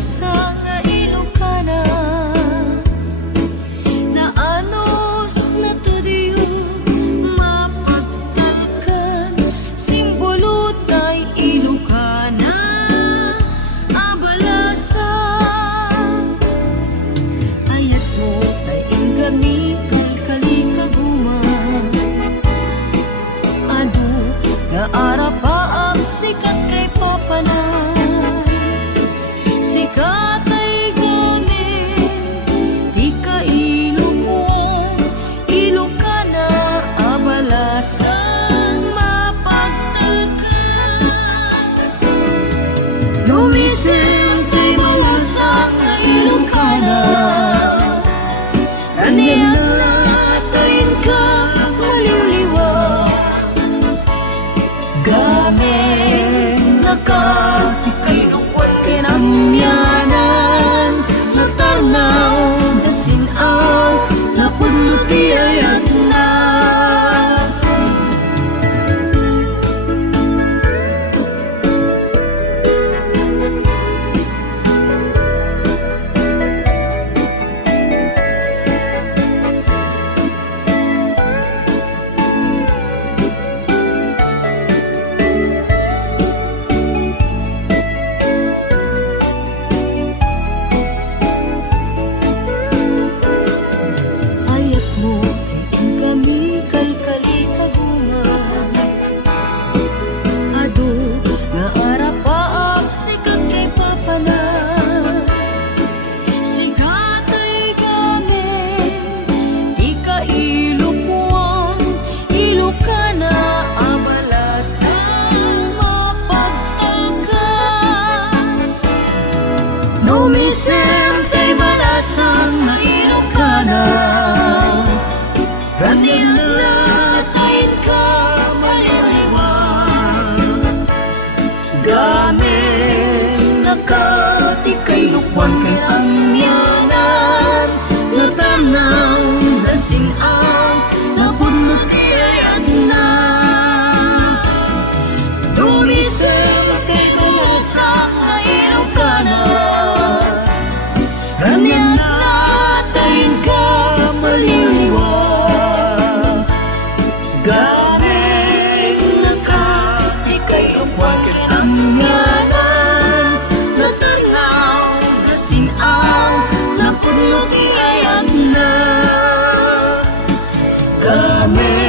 balasa nga Ilocana, na anos na to diyo mapagtakan, simbolo tay Ilocana a balasa. Ayat mo tay ingami kalkali kaguma, adu nga arapa ang sikat kay papanan. Sikat ay ganin, di ka Ilocon, Ilocana a balasang mapagtakan. Lumisin kay balasang nga Ilocana, ranyan natin ka maliliwag. Gamin na ka kay Ilocon kinamyanan, natanaw na sinaw na punti ayat na. Ayat mo kay kami kalkali kaguma, adu nga arapaap sikat kay papanan. Sikat ay gamin, di ka Ilocon, Ilocana a balasang mapagtakan. Lumisim kay balasang nga Ilocana, ranil natin ka maliliwag. Gamin na ka di kay Ilocon kay amyanan, natanaw na sinaw na punti ayat na. Lumisim kay balasang nga Ilocana, ranil natin ka maliliwag. Gamin na ka di kay Ilocon kay amyanan, natanaw na sinaw na punti ayat na. Gamin